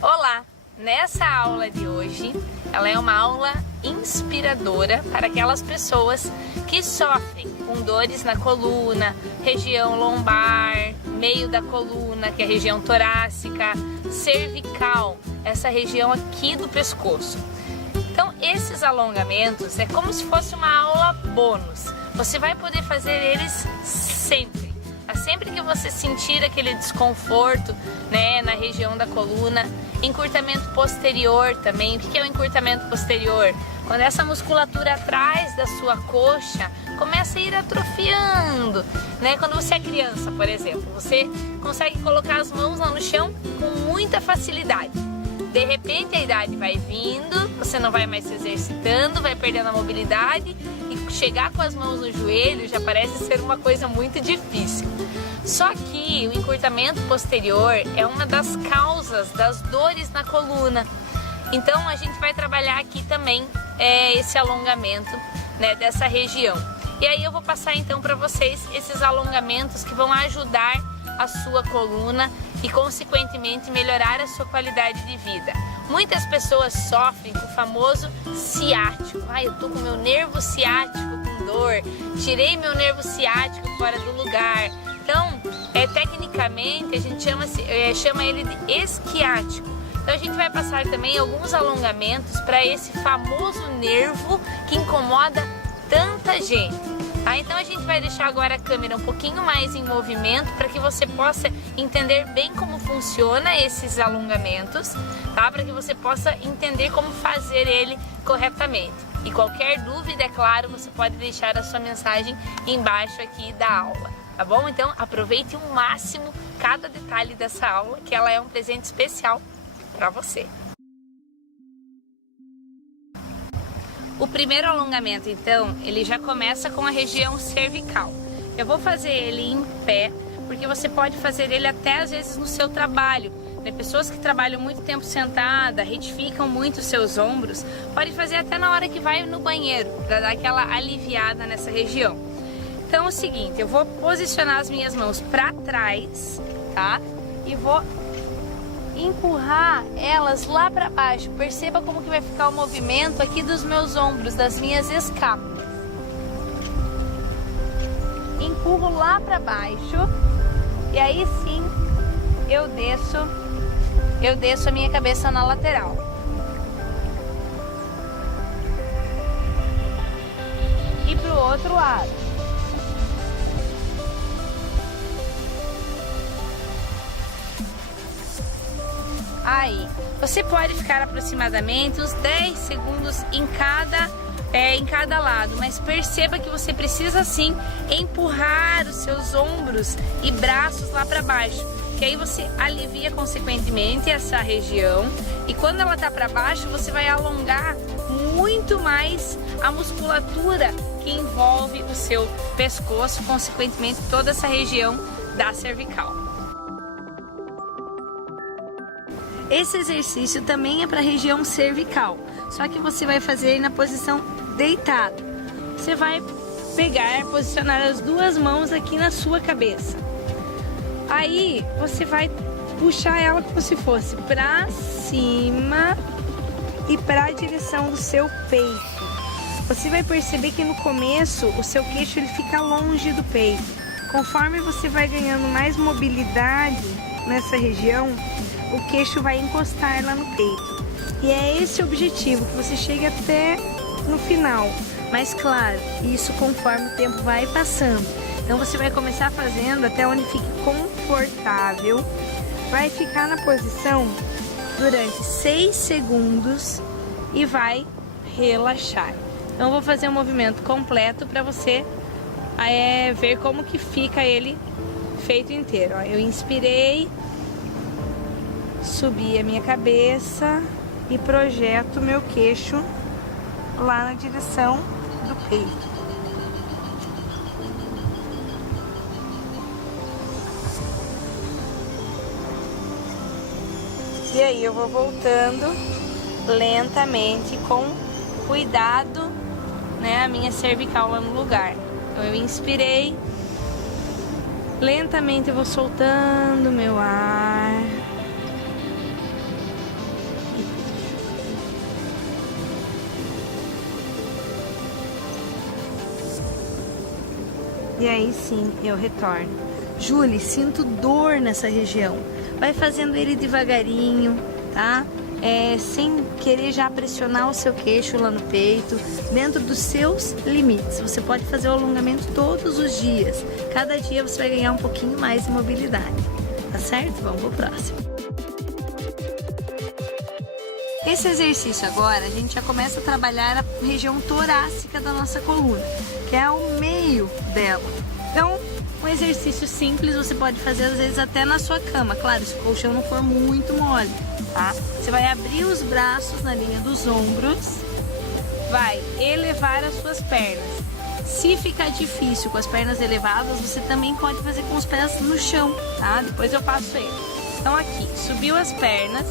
Olá! Nessa aula de hoje, ela é uma aula inspiradora para aquelas pessoas que sofrem com dores na coluna, região lombar, meio da coluna, que é a região torácica, cervical, essa região aqui do pescoço. Então, esses alongamentos é como se fosse uma aula bônus. Você vai poder fazer eles sempre. Sempre que você sentir aquele desconforto, né, na região da coluna, encurtamento posterior também. O que é o encurtamento posterior? Quando essa musculatura atrás da sua coxa começa a ir atrofiando, né? Quando você é criança, por exemplo, você consegue colocar as mãos lá no chão com muita facilidade. De repente a idade vai vindo, você não vai mais se exercitando, vai perdendo a mobilidade e chegar com as mãos no joelho já parece ser uma coisa muito difícil. Só que o encurtamento posterior é uma das causas das dores na coluna. Então a gente vai trabalhar aqui também esse alongamento, né, dessa região. E aí eu vou passar então para vocês esses alongamentos que vão ajudar a sua coluna e consequentemente melhorar a sua qualidade de vida. Muitas pessoas sofrem com o famoso ciático. Eu tô com meu nervo ciático com dor, tirei meu nervo ciático fora do lugar. Então, tecnicamente a gente chama ele de esquiático. Então a gente vai passar também alguns alongamentos para esse famoso nervo que incomoda tanta gente. Então a gente vai deixar agora a câmera um pouquinho mais em movimento para que você possa entender bem como funciona esses alongamentos, tá? Para que você possa entender como fazer ele corretamente. E qualquer dúvida, é claro, você pode deixar a sua mensagem embaixo aqui da aula, tá bom? Então aproveite o máximo cada detalhe dessa aula, que ela é um presente especial para você. O primeiro alongamento, então, ele já começa com a região cervical. Eu vou fazer ele em pé, porque você pode fazer ele até às vezes no seu trabalho. Né? Pessoas que trabalham muito tempo sentada, retificam muito os seus ombros, pode fazer até na hora que vai no banheiro, para dar aquela aliviada nessa região. Então é o seguinte, eu vou posicionar as minhas mãos para trás, tá? E vou empurrar elas lá para baixo. Perceba como que vai ficar o movimento aqui dos meus ombros, das minhas escápulas. Empurro lá para baixo e aí sim eu desço a minha cabeça na lateral. E pro outro lado. Aí, você pode ficar aproximadamente uns 10 segundos em cada lado, mas perceba que você precisa sim empurrar os seus ombros e braços lá para baixo, que aí você alivia consequentemente essa região e quando ela tá para baixo você vai alongar muito mais a musculatura que envolve o seu pescoço, consequentemente toda essa região da cervical. Esse exercício também é para a região cervical, só que você vai fazer ele na posição deitado. Você vai posicionar as duas mãos aqui na sua cabeça. Aí você vai puxar ela como se fosse para cima e para a direção do seu peito. Você vai perceber que no começo o seu queixo ele fica longe do peito. Conforme você vai ganhando mais mobilidade nessa região, o queixo vai encostar lá no peito. E é esse o objetivo, que você chegue até no final. Mas claro, isso conforme o tempo vai passando. Então você vai começar fazendo até onde fique confortável. Vai ficar na posição durante 6 segundos e vai relaxar. Então eu vou fazer um movimento completo para você ver como que fica ele feito inteiro. Eu inspirei, subi a minha cabeça e projeto meu queixo lá na direção do peito. E aí eu vou voltando lentamente, com cuidado, né, a minha cervical lá no lugar. Então eu inspirei, lentamente eu vou soltando meu ar. E aí sim eu retorno. Julie, sinto dor nessa região. Vai fazendo ele devagarinho, tá? Sem querer já pressionar o seu queixo lá no peito, dentro dos seus limites. Você pode fazer o alongamento todos os dias. Cada dia você vai ganhar um pouquinho mais de mobilidade. Tá certo? Vamos pro próximo. Esse exercício agora, a gente já começa a trabalhar a região torácica da nossa coluna, que é o meio dela. Então, um exercício simples, você pode fazer às vezes até na sua cama, claro, se o colchão não for muito mole, tá? Você vai abrir os braços na linha dos ombros, vai elevar as suas pernas. Se ficar difícil com as pernas elevadas, você também pode fazer com os pés no chão, tá? Depois eu passo ele. Então aqui, subiu as pernas,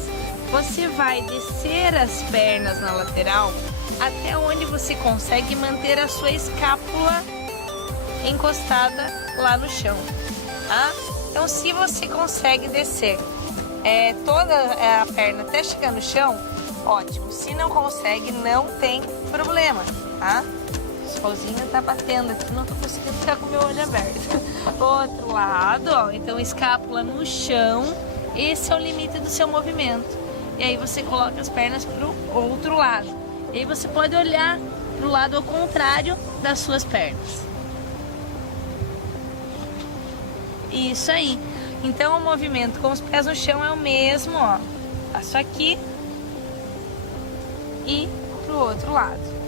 você vai descer as pernas na lateral até onde você consegue manter a sua escápula encostada lá no chão, tá? Então se você consegue descer toda a perna até chegar no chão, ótimo. Se não consegue, não tem problema, tá? O solzinho tá batendo aqui, não tô conseguindo ficar com o meu olho aberto. Outro lado, ó, então escápula no chão, esse é o limite do seu movimento. E aí você coloca as pernas pro outro lado. E aí você pode olhar pro lado ao contrário das suas pernas. Isso aí. Então o movimento com os pés no chão é o mesmo, ó. Passo aqui e pro outro lado.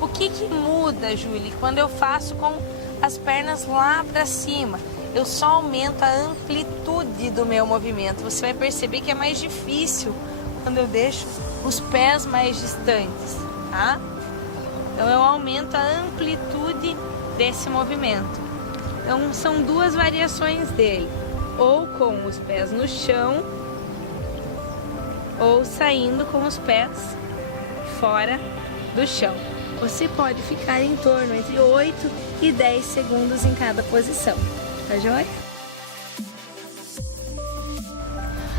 O que muda, Julie, quando eu faço com as pernas lá pra cima? Eu só aumento a amplitude do meu movimento. Você vai perceber que é mais difícil quando eu deixo os pés mais distantes, tá? Então eu aumento a amplitude desse movimento. Então são duas variações dele, ou com os pés no chão, ou saindo com os pés fora do chão. Você pode ficar em torno entre 8 e 10 segundos em cada posição, tá joia?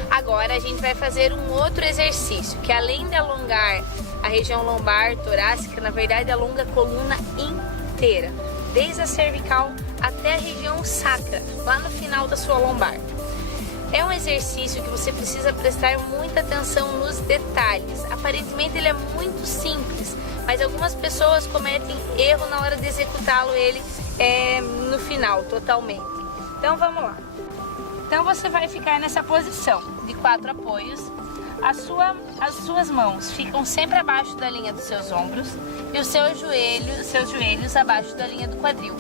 Agora a gente vai fazer um outro exercício, que além de alongar a região lombar, torácica, na verdade alonga a coluna inteira, desde a cervical até a região sacra, lá no final da sua lombar. É um exercício que você precisa prestar muita atenção nos detalhes. Aparentemente ele é muito simples, mas algumas pessoas cometem erro na hora de executá-lo no final, totalmente. Então vamos lá. Então você vai ficar nessa posição de 4 apoios. As suas mãos ficam sempre abaixo da linha dos seus ombros e os seus joelhos abaixo da linha do quadril.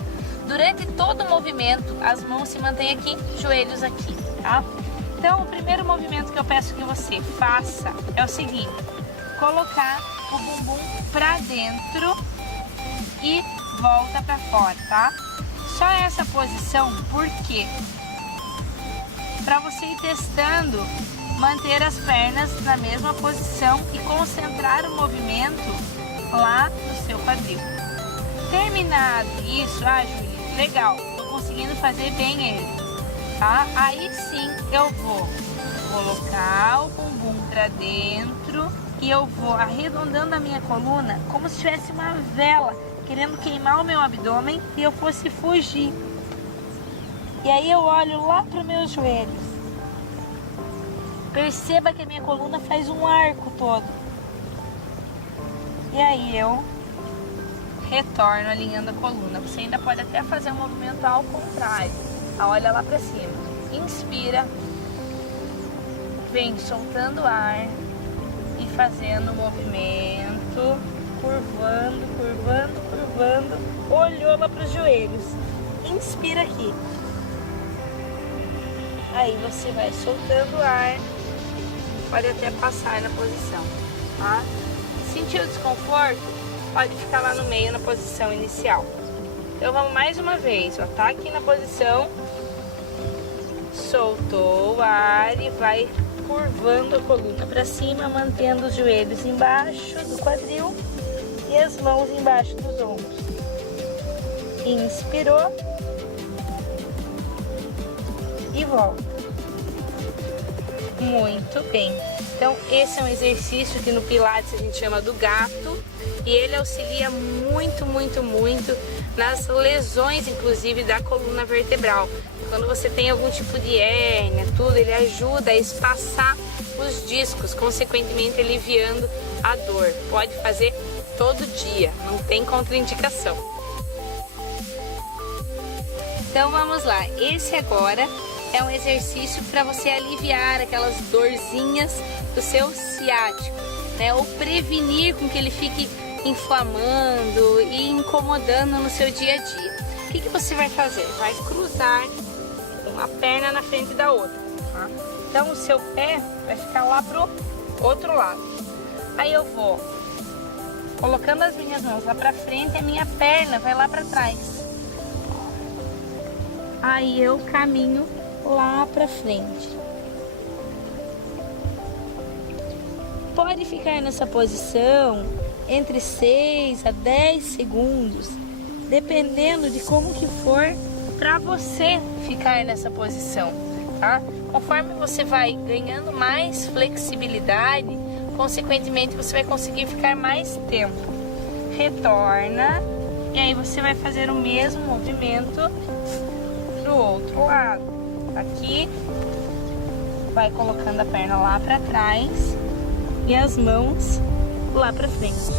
Durante todo o movimento, as mãos se mantêm aqui, joelhos aqui, tá? Então o primeiro movimento que eu peço que você faça é o seguinte: colocar o bumbum pra dentro e volta pra fora, tá? Só essa posição, por quê? Para você ir testando, manter as pernas na mesma posição e concentrar o movimento lá no seu quadril. Terminado isso, Julie, legal, tô conseguindo fazer bem ele, tá? Aí sim eu vou colocar o bumbum para dentro e eu vou arredondando a minha coluna como se tivesse uma vela querendo queimar o meu abdômen e eu fosse fugir. E aí eu olho lá para os meus joelhos. Perceba que a minha coluna faz um arco todo. E aí eu retorno alinhando a coluna. Você ainda pode até fazer um movimento ao contrário. Olha lá para cima. Inspira. Vem soltando o ar e fazendo o movimento. Curvando, curvando, curvando. Olhou lá para os joelhos. Inspira aqui. Aí você vai soltando o ar, pode até passar na posição, tá? Sentiu desconforto? Pode ficar lá no meio na posição inicial. Então vamos mais uma vez, ó, tá aqui na posição, soltou o ar e vai curvando a coluna para cima, mantendo os joelhos embaixo do quadril e as mãos embaixo dos ombros. Inspirou. E volta. Muito bem. Então esse é um exercício que no Pilates a gente chama do gato e ele auxilia muito nas lesões, inclusive, da coluna vertebral. Quando você tem algum tipo de hérnia, tudo, ele ajuda a espaçar os discos, consequentemente aliviando a dor. Pode fazer todo dia, não tem contraindicação. Então vamos lá, esse agora é um exercício para você aliviar aquelas dorzinhas do seu ciático, né? Ou prevenir com que ele fique inflamando e incomodando no seu dia a dia. O que você vai fazer? Vai cruzar uma perna na frente da outra, tá? Então o seu pé vai ficar lá pro outro lado. Aí eu vou colocando as minhas mãos lá pra frente e a minha perna vai lá pra trás. Aí eu caminho lá pra frente. Pode ficar nessa posição entre 6 a 10 segundos, dependendo de como que for para você ficar nessa posição, tá? Conforme você vai ganhando mais flexibilidade, consequentemente você vai conseguir ficar mais tempo. Retorna e aí você vai fazer o mesmo movimento pro outro lado. Aqui vai colocando a perna lá para trás e as mãos lá para frente.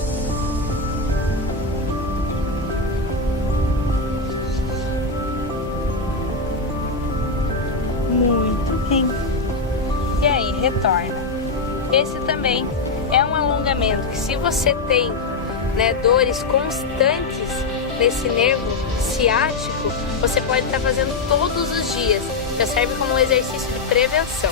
Muito bem. E aí, retorna. Esse também é um alongamento que, se você tem, né, dores constantes nesse nervo ciático, você pode estar fazendo todos os dias. Já serve como um exercício de prevenção.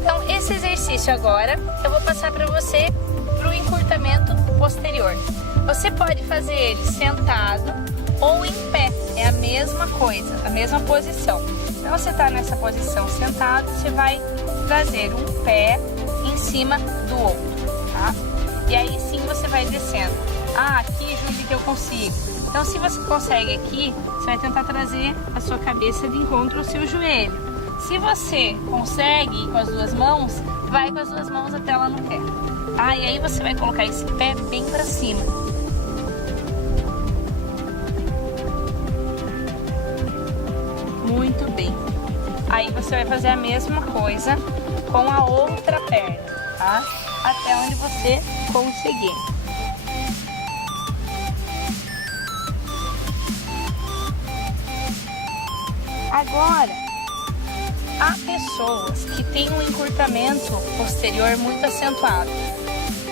Então, esse exercício agora eu vou passar para você para o encurtamento posterior. Você pode fazer ele sentado ou em pé, é a mesma coisa, a mesma posição. Então você está nessa posição sentado, você vai trazer um pé em cima do outro, tá? E aí sim você vai descendo. Ah, aqui, Júlia, que eu consigo. Então se você consegue aqui, você vai tentar trazer a sua cabeça de encontro ao seu joelho. Se você consegue ir com as duas mãos, vai com as duas mãos até lá no pé. Tá? E aí você vai colocar esse pé bem para cima. Muito bem. Aí você vai fazer a mesma coisa com a outra perna, tá? Até onde você conseguir. Agora, há pessoas que têm um encurtamento posterior muito acentuado,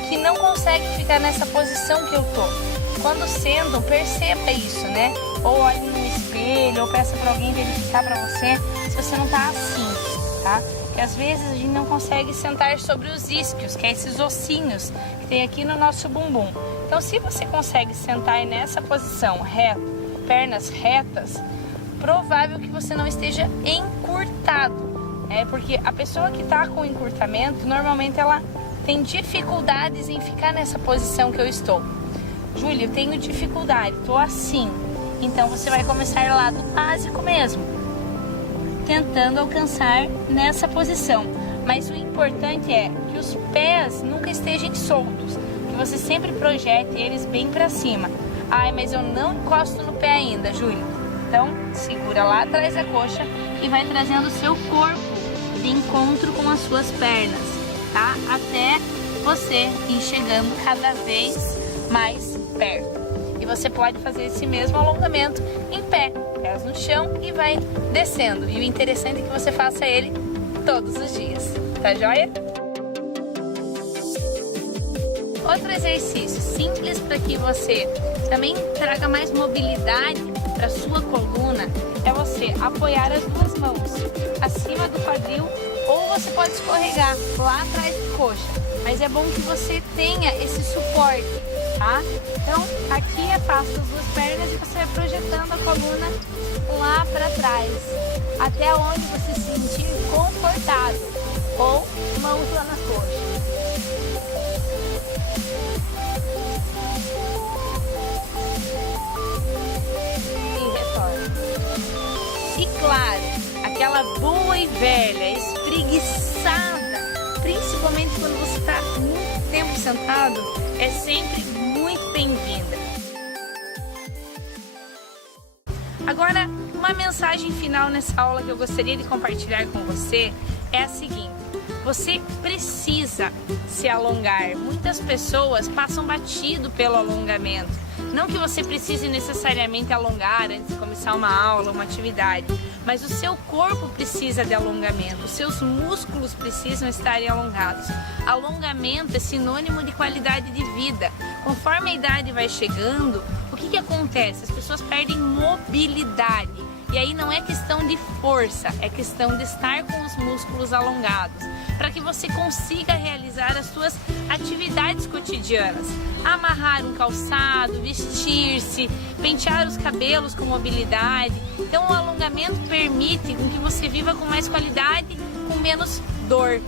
que não conseguem ficar nessa posição que eu tô. Quando sentam, perceba isso, né? Ou olhe no espelho, ou peça para alguém verificar para você se você não tá assim, tá? Porque às vezes a gente não consegue sentar sobre os isquios, que é esses ossinhos que tem aqui no nosso bumbum. Então, se você consegue sentar nessa posição reta, pernas retas, provável que você não esteja encurtado, né? Porque a pessoa que está com encurtamento, normalmente ela tem dificuldades em ficar nessa posição que eu estou. Júlia, eu tenho dificuldade, estou assim. Então você vai começar lá do básico mesmo, tentando alcançar nessa posição. Mas o importante é que os pés nunca estejam soltos, que você sempre projete eles bem para cima. Ai, mas eu não encosto no pé ainda, Júlia. Então segura lá atrás da coxa e vai trazendo o seu corpo de encontro com as suas pernas, tá? Até você ir chegando cada vez mais perto. E você pode fazer esse mesmo alongamento em pé, pés no chão, e vai descendo. E o interessante é que você faça ele todos os dias, tá joia? Outro exercício simples para que você também traga mais mobilidade para sua coluna é você apoiar as duas mãos acima do quadril, ou você pode escorregar lá atrás da coxa. Mas é bom que você tenha esse suporte, tá? Então, aqui afasta as duas pernas e você vai projetando a coluna lá para trás, até onde você se sentir confortável, ou mãos lá nas coxas. E retorna. E claro, aquela boa e velha espreguiçada, principalmente quando você está muito tempo sentado, é sempre muito bem-vinda. Agora, uma mensagem final nessa aula que eu gostaria de compartilhar com você é a seguinte: você precisa se alongar. Muitas pessoas passam batido pelo alongamento. Não que você precise necessariamente alongar antes de começar uma aula, uma atividade, mas o seu corpo precisa de alongamento, os seus músculos precisam estarem alongados. Alongamento é sinônimo de qualidade de vida. Conforme a idade vai chegando, o que acontece? As pessoas perdem mobilidade. E aí não é questão de força, é questão de estar com os músculos alongados, para que você consiga realizar as suas atividades cotidianas. Amarrar um calçado, vestir-se, pentear os cabelos com mobilidade. Então o alongamento permite com que você viva com mais qualidade, com menos dor.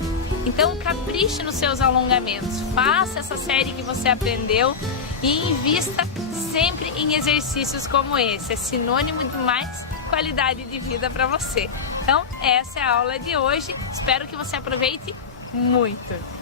Então capriche nos seus alongamentos, faça essa série que você aprendeu e invista sempre em exercícios como esse. É sinônimo de mais qualidade de vida para você. Então essa é a aula de hoje, espero que você aproveite muito.